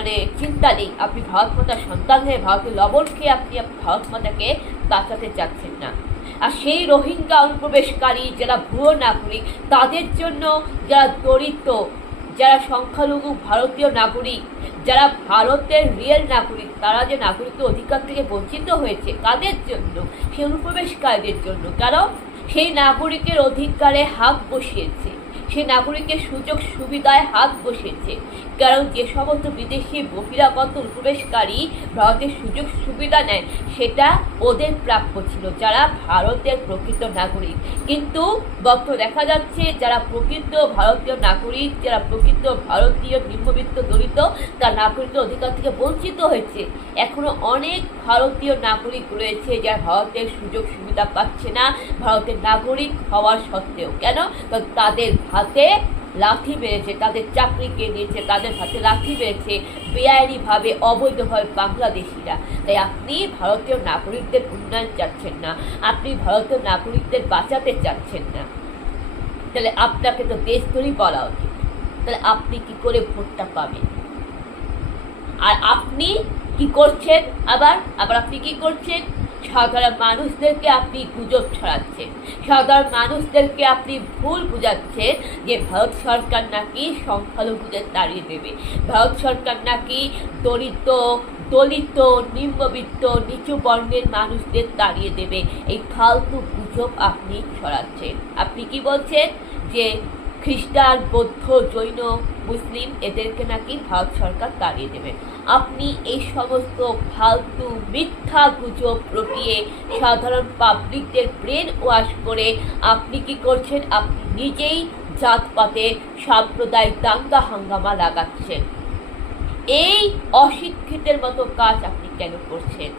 মানে চিন্তা নেই। আপনি ভারত মাতার সন্তান হয়ে ভারতের লবণ খেয়ে আপনি ভারত মাতাকে বাঁচাতে চাচ্ছেন না। আর সেই রোহিঙ্গা অনুপ্রবেশকারী যারা ভুয়ো নাগরিক, তাদের জন্য যারা দরিদ্র, যারা সংখ্যালঘু ভারতীয় নাগরিক, যারা ভারতের রিয়েল নাগরিক, তারা যে নাগরিকের অধিকার থেকে বঞ্চিত হয়েছে, তাদের জন্য, সেই অনুপ্রবেশকারীদের জন্য, কারণ সেই নাগরিকের অধিকারে হাত বসিয়েছে, সেই নাগরিকের সুযোগ সুবিধায় হাত বসিয়েছে। কারণ যে সমস্ত বিদেশি বহিরাগত অনুপ্রবেশকারী ভারতের সুযোগ সুবিধা নেয়, সেটা ওদের প্রাপ্য ছিল, যারা ভারতের প্রকৃত নাগরিক। কিন্তু বর্তমানে দেখা যাচ্ছে যারা প্রকৃত ভারতীয় নাগরিক, যারা প্রকৃত ভারতীয় নিম্নবিত্ত দলিত, তার নাগরিকের অধিকার থেকে বঞ্চিত হয়েছে। এখনো অনেক ভারতীয় নাগরিক রয়েছে যারা ভারতের সুযোগ সুবিধা পাচ্ছে না ভারতের নাগরিক হওয়ার সত্ত্বেও। কেন? তাদের হাতে লাঠি মেরেছে, তাদের চাকরি কেড়ে নিয়েছে, তাদের হাতে লাঠি মেরেছে বেআইনিভাবে, অবৈধভাবে বাংলাদেশিরা। তাই আপনি ভারতীয় নাগরিকদের উন্নয়ন চাচ্ছেন না, আপনি ভারতীয় নাগরিকদের বাঁচাতে চাচ্ছেন না। তাহলে আপনাকে তো দেশদ্রোহী বলা উচিত। তাহলে আপনি কি করে ভোটটা পাবেন? আর আপনি কি করছেন? আবার আপনি কি করছেন? সাধারণ মানুষদেরকে আপনি গুজব ছড়াচ্ছেন, সাধারণ মানুষদেরকে আপনি ভুল বুঝাচ্ছেন যে ভারত সরকার নাকি সংখ্যালঘুদের তাড়িয়ে দেবে, ভারত সরকার নাকি দলিত, নিম্নবিত্ত, নিচু বর্ণের মানুষদের তাড়িয়ে দেবে। এই ফালতু গুজব আপনি ছড়াচ্ছেন। আপনি কি বলছেন? যে খ্রিস্টান, বৌদ্ধ, জৈন, মুসলিম এদেরকে নাকি ভারত সরকার তাড়িয়ে দেবে। আপনি এই সমস্ত ফালতু মিথ্যা গুজব রটিয়ে সাধারণ পাবলিকদের ব্রেন ওয়াশ করে আপনি কি করছেন? আপনি নিজেই জাতপাতে সাম্প্রদায়িক দাঙ্গা হাঙ্গামা লাগাচ্ছেন। এই অশিক্ষিতের মতো কাজ আপনি কেন করছেন?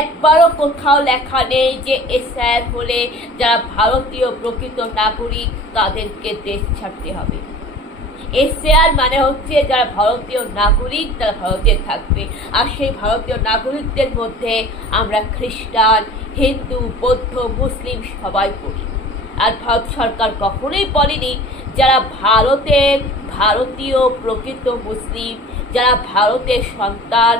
একবারও কোথাও লেখা নেই যে এসআইআর হলে যারা ভারতীয় প্রকৃত নাগরিক তাদেরকে দেশ ছাড়তে হবে। এসআইআর মানে হচ্ছে যারা ভারতীয় নাগরিক তারা ভারতে থাকবে। আর সেই ভারতীয় নাগরিকদের মধ্যে আমরা খ্রিস্টান, হিন্দু, বৌদ্ধ, মুসলিম সবাই পড়ি। আর ভারত সরকার কখনোই বলেনি যারা ভারতীয় প্রকৃত মুসলিম, যারা ভারতের সন্তান,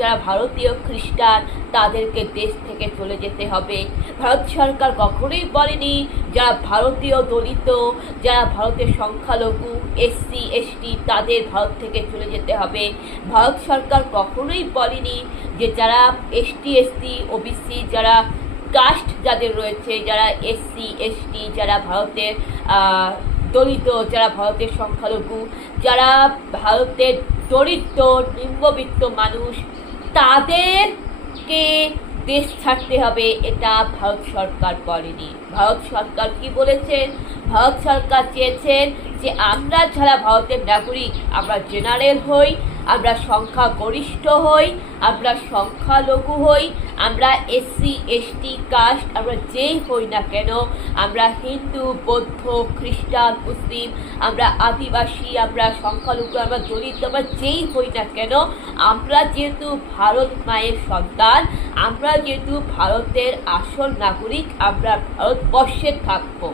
যারা ভারতীয় খ্রিস্টান, তাদেরকে দেশ থেকে চলে যেতে হবে। ভারত সরকার কখনোই বলেনি যারা ভারতীয় দলিত, যারা ভারতের সংখ্যালঘু, এসসি, এসটি, তাদের ভারত থেকে চলে যেতে হবে। ভারত সরকার কখনোই বলেনি যে যারা এসটি, ওবিসি, যারা কাস্ট যাদের রয়েছে, যারা এসসি, এসটি, যারা ভারতের দলিত, যারা ভারতের সংখ্যালঘু, যারা ভারতের দরিদ্র নিম্নবিত্ত মানুষ, তাদেরকে দেশ ছাড়তে হবে, এটা ভারত সরকার বলেনি। ভারত সরকার কি বলেছেন? ভারত সরকার চেয়েছেন যে আমরা যারা ভারতের নাগরিক, আমরা জেনারেল হই, আমরা সংখ্যাগরিষ্ঠ হই, আমরা সংখ্যালঘু হই, আমরা এসসি, এসটি, কাস্ট, আমরা যেই হই না কেন, আমরা হিন্দু, বৌদ্ধ, খ্রিস্টান, মুসলিম, আমরা আদিবাসী, আমরা সংখ্যালঘু, আমরা দলিত, আমরা যেই হই না কেন, আমরা যেহেতু ভারত মায়ের সন্তান, আমরা যেহেতু ভারতের আসল নাগরিক, আমরা ভারতবর্ষে থাকবো।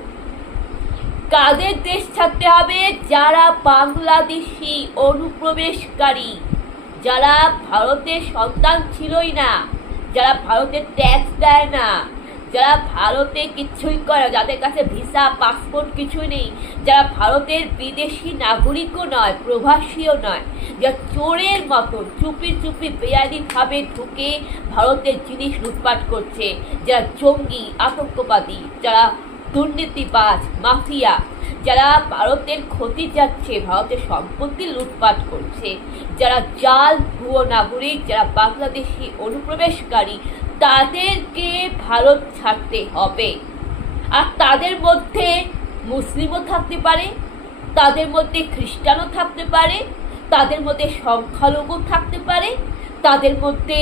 কাদের দেশ ছাড়তে হবে? যারা বাংলাদেশি অনুপ্রবেশকারী, যারা ভারতের সন্তান ছিলই না, যারা ভারতের ট্যাক্স দেয় না, যারা ভারতে কিছুই করে, যাদের কাছে ভিসা, পাসপোর্ট কিছুই নেই, যারা ভারতের বিদেশি নাগরিকও নয়, প্রবাসীও নয়, যারা চোরের মতন চুপি বেআইনিভাবে ঢুকে ভারতের জিনিস লুটপাট করছে, যারা জঙ্গি, আতঙ্কবাদী, যারা দুর্নীতিবাজ, মাফিয়া, যারা ভারতের ক্ষতি যাচ্ছে, ভারতের সম্পত্তি লুটপাট করছে, যারা জাল ভুয়ো নাগরিক, যারা বাংলাদেশি অনুপ্রবেশকারী, তাদেরকে ভারত ছাড়তে হবে। আর তাদের মধ্যে মুসলিমও থাকতে পারে, তাদের মধ্যে খ্রিস্টানও থাকতে পারে, তাদের মধ্যে সংখ্যালঘু থাকতে পারে, তাদের মধ্যে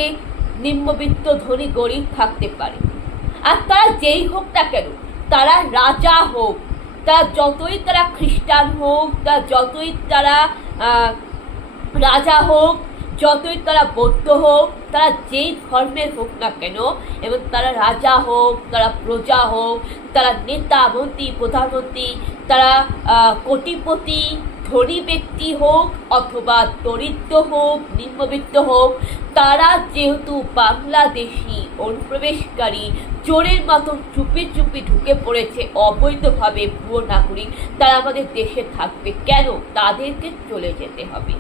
নিম্নবিত্ত ধনী গরিব থাকতে পারে। আর তারা যেই হোক না কেন, তারা রাজা হোক, তারা যতই তারা খ্রিস্টান হোক, যতই তারা রাজা হোক, যতই তারা বৌদ্ধ হোক, তারা যেই ধর্মের হোক না কেন, এবং তারা রাজা হোক, তারা প্রজা হোক, তারা নেতা, মন্ত্রী, প্রধানমন্ত্রী, তারা কোটিপতি, ধনী ব্যক্তি হোক অথবা দরিদ্র হোক নিম্নবিত্ত হোক, তারা যেহেতু বাংলাদেশি অনুপ্রবেশকারী চোরের মতন চুপি চুপি ঢুকে পড়েছে অবৈধভাবে ভুয়ো নাগরিক, তারা আমাদের দেশে থাকবে কেন? তাদেরকে চলে যেতে হবে।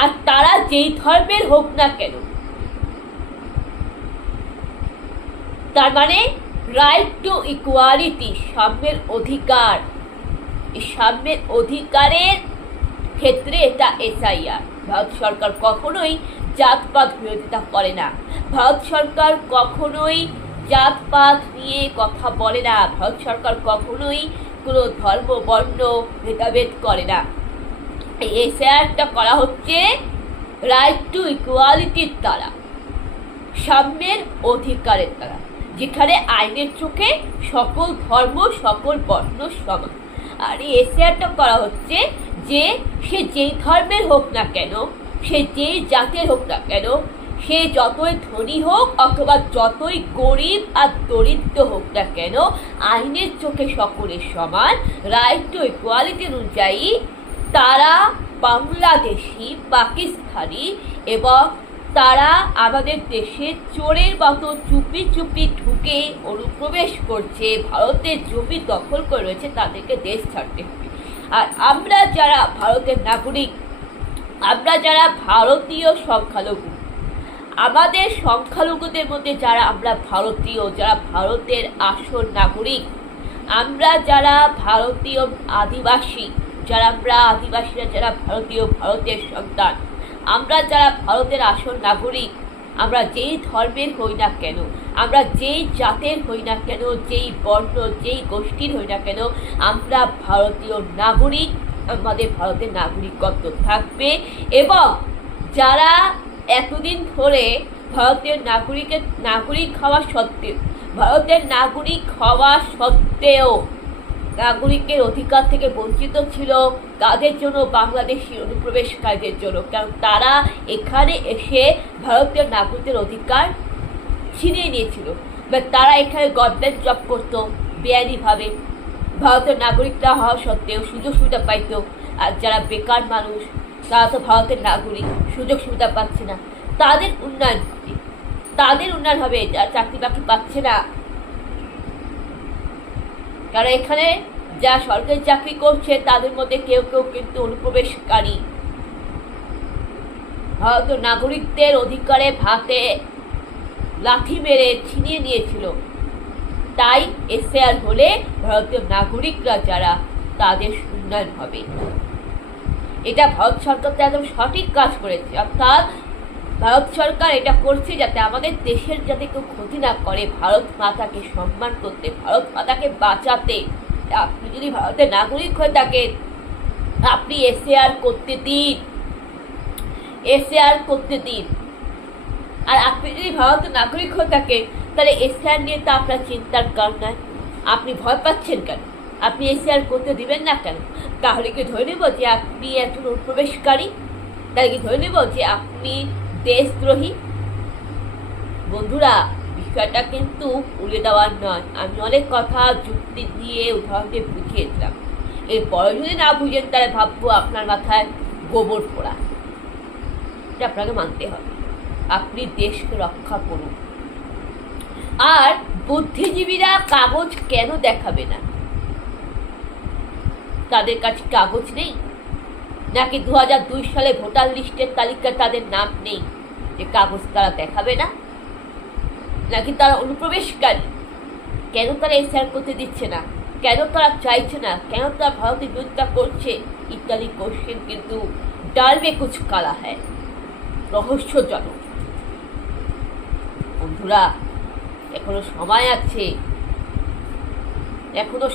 আর তারা যেই ধর্মের হোক না কেন, তার মানে রাইট টু ইকুয়ালিটি, সাম্যের অধিকার। এই সাম্যের অধিকারের ক্ষেত্রে এটা এসআইআর। ভারত সরকার কখনোই জাতপাত বিরোধিতা করে না, ভারত সরকার কখনোই জাতপাত নিয়ে কথা বলে না, ভারত সরকার কখনোই কোনো ধর্ম বর্ণ ভেদাভেদ করে না। এই এসআইআরটা করা হচ্ছে রাইট টু ইকুয়ালিটির দ্বারা, সাম্যের অধিকারের দ্বারা, যেখানে আইনের চোখে সকল ধর্ম সকল বর্ণ সমান। আর এই এসআইআরটা করা হচ্ছে যে সে যেই ধর্মের হোক না কেন, সে যেই জাতের হোক না কেন, সে যতই ধনী হোক অথবা যতই গরিব আর দরিদ্র হোক না কেন, আইনের চোখে সকলের সমান। রাইট টু ইকুয়ালিটি অনুযায়ী তারা বাংলাদেশি, পাকিস্তানি এবং তারা আমাদের দেশে চোরের মতো চুপি চুপি ঢুকে অনুপ্রবেশ করছে, ভারতের জমি দখল করে রয়েছে, তাদেরকে দেশ ছাড়তে হবে। আর আমরা যারা ভারতের নাগরিক, আমরা যারা ভারতীয় সংখ্যালঘু, আমাদের সংখ্যালঘুদের মধ্যে যারা আমরা ভারতীয়, যারা ভারতের আসল নাগরিক, আমরা যারা ভারতীয় আদিবাসী, যারা আমরা আদিবাসীরা যারা ভারতীয়, ভারতের সন্তান, আমরা যারা ভারতের আসল নাগরিক, আমরা যেই ধর্মের হই না কেন, আমরা যেই জাতের হই না কেন, যেই বর্ণ যেই গোষ্ঠীর হই না কেন, আমরা ভারতীয় নাগরিক, আমাদের ভারতের নাগরিকত্ব থাকবে। এবং যারা এতদিন ধরে ভারতের নাগরিক হওয়া সত্ত্বেও, ভারতের নাগরিক হওয়া সত্ত্বেও নাগরিকের অধিকার থেকে বঞ্চিত ছিল, তাদের জন্য, বাংলাদেশি অনুপ্রবেশকারীদের জন্য, কারণ তারা এখানে এসে ভারতীয় নাগরিকদের অধিকার ছিনিয়ে নিয়েছিল, বা তারা এখানে গভর্নমেন্ট জব করতো বেআইনিভাবে, ভারতের নাগরিকরা হওয়া সত্ত্বেও সুযোগ সুবিধা পাইত। আর যারা বেকার মানুষ, তারা তো ভারতের নাগরিক, সুযোগ সুবিধা পাচ্ছে না, তাদের উন্নয়ন হবে, তাদের উন্নয়ন হবে। যারা চাকরি বাকরি পাচ্ছে না, কারণ এখানে যা সরকারি চাকরি করছে তাদের মধ্যে কেউ কেউ কিন্তু অনুপ্রবেশকারী, ভারতীয় নাগরিকদের অধিকারে ভাতে লাথি মেরে ছিনিয়ে নিয়েছিল। তাই এসআইআর হলে ভারতীয় নাগরিকরা যারা, তাদের উন্নয়ন হবে। এটা ভারত সরকার তো একদম সঠিক কাজ করেছে। অর্থাৎ ভারত সরকার এটা করছে যাতে আমাদের দেশের যাতে কেউ ক্ষতি না করে, ভারত মাতাকে সম্মান করতে, ভারত মাতাকে বাঁচাতে। আপনি যদি ভারতের নাগরিক হয়ে থাকেন, আপনি এসআইআর করতে দিন, এসআইআর করতে দিন। আর আপনি যদি ভারতের নাগরিক হয়ে থাকেন, তাহলে এসআইআর নিয়ে তো আপনার চিন্তার কারণ নাই। আপনি ভয় পাচ্ছেন কেন? আপনি এসআইআর করতে দিবেন না কেন? তাহলে কি ধরে নেব যে আপনি একজন অনুপ্রবেশকারী? তাহলে কি ধরে নেব যে আপনি দেশদ্রোহী? বন্ধুরা, বিষয়টা কিন্তু উড়ে দেওয়ার নয়। আমি অনেক কথা যুক্তি দিয়ে উদাহরণ দিয়ে বুঝিয়ে দিলাম। এরপরে যদি না বুঝেন, তাহলে ভাববো আপনার মাথায় গোবর পোড়া। এটা আপনাকে মানতে হবে। আপনি দেশকে রক্ষা করুন। আর বুদ্ধিজীবীরা কাগজ কেন দেখাবে না? তাদের কাছে কাগজ নেই নাকি 2002 সালে ভোটার লিস্টের তালিকায় তাদের নাম নেই যে কাগজ তারা দেখাবে না? নাকি তারা অনুপ্রবেশকারী? কেন তারা এসআইআর করতে দিচ্ছে না? কেন তারা চাইছে না? কেন তারা ভারতের বিরোধিতা করছে? ইত্যাদি কোশ্চেন কিন্তু ডাল মে কুছ কালা হ্যায়, রহস্যজনক। বন্ধুরা, এখনো সময় আছে, এখনো